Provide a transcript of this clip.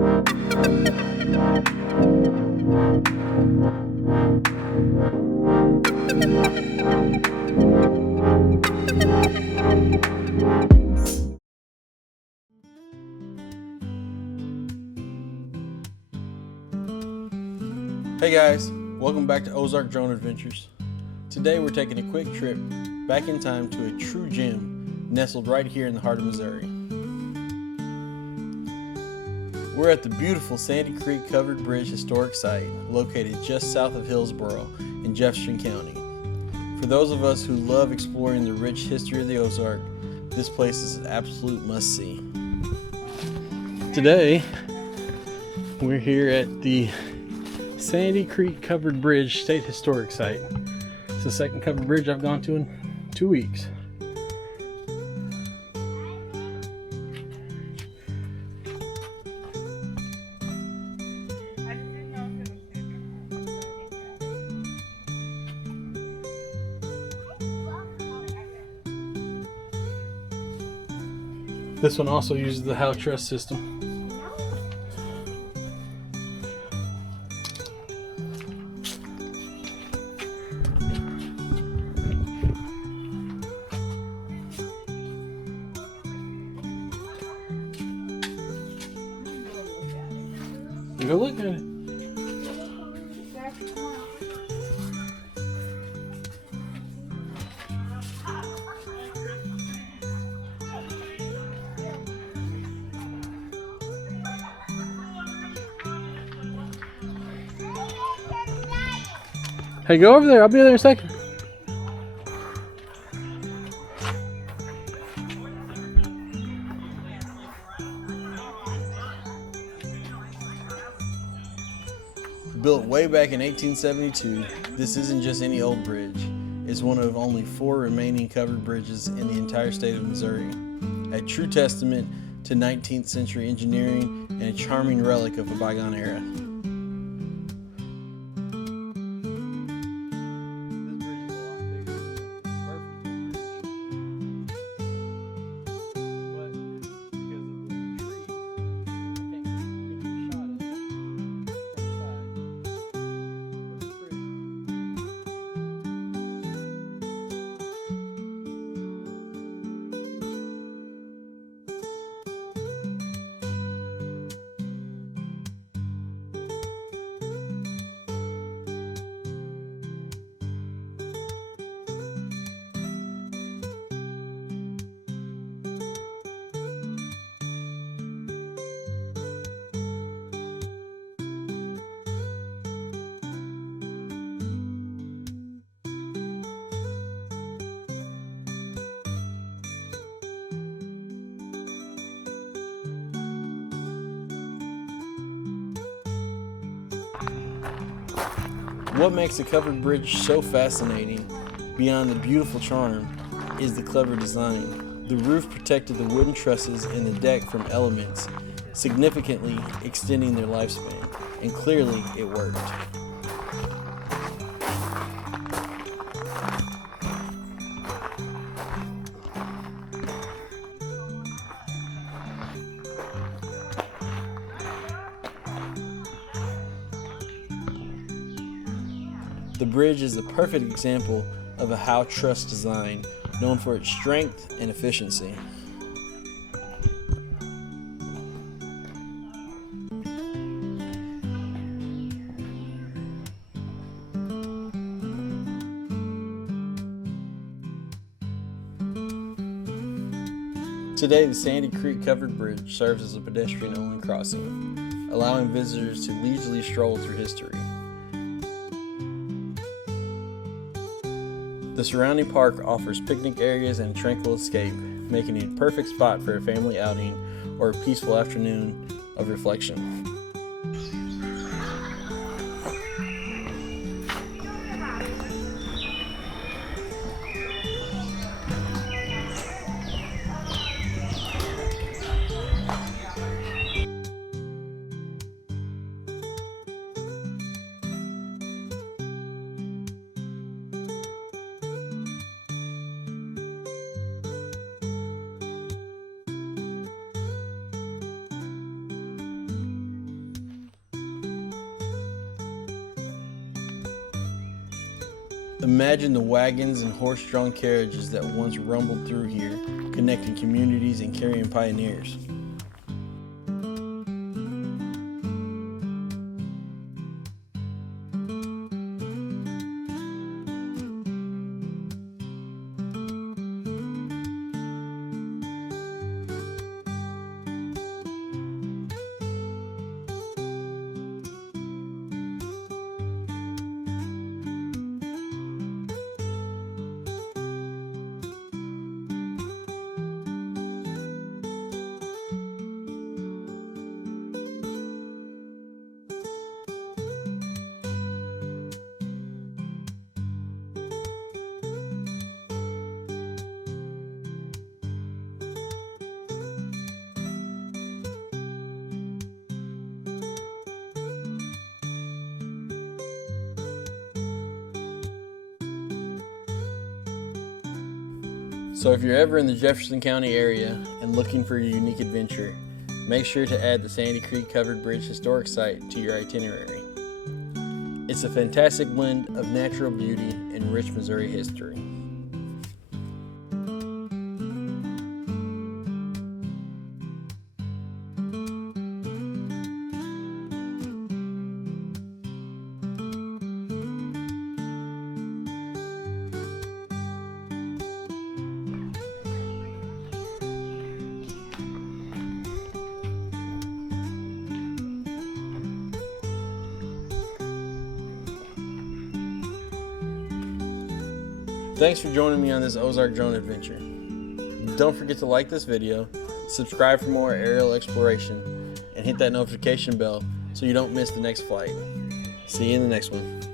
Hey guys, welcome back to Ozark Drone Adventures. Today we're taking a quick trip back in time to a true gem nestled right here in the heart of Missouri. We're at the beautiful Sandy Creek Covered Bridge Historic Site located just south of Hillsboro in Jefferson County. For those of us who love exploring the rich history of the Ozark, this place is an absolute must-see. Today we're here at the Sandy Creek Covered Bridge State Historic Site. It's the second covered bridge I've gone to in 2 weeks. This one also uses the Howe-truss system. Go look at it. Hey, go over there. I'll be there in a second. Built way back in 1872, this isn't just any old bridge. It's one of only 4 remaining covered bridges in the entire state of Missouri. A true testament to 19th century engineering and a charming relic of a bygone era. What makes a covered bridge so fascinating, beyond the beautiful charm, is the clever design. The roof protected the wooden trusses and the deck from elements, significantly extending their lifespan, and clearly it worked. The bridge is a perfect example of a Howe-truss design, known for its strength and efficiency. Today, the Sandy Creek Covered Bridge serves as a pedestrian-only crossing, allowing visitors to leisurely stroll through history. The surrounding park offers picnic areas and a tranquil escape, making it a perfect spot for a family outing or a peaceful afternoon of reflection. Imagine the wagons and horse-drawn carriages that once rumbled through here, connecting communities and carrying pioneers. So if you're ever in the Jefferson County area and looking for a unique adventure, make sure to add the Sandy Creek Covered Bridge Historic Site to your itinerary. It's a fantastic blend of natural beauty and rich Missouri history. Thanks for joining me on this Ozark Drone Adventure. Don't forget to like this video, subscribe for more aerial exploration, and hit that notification bell so you don't miss the next flight. See you in the next one.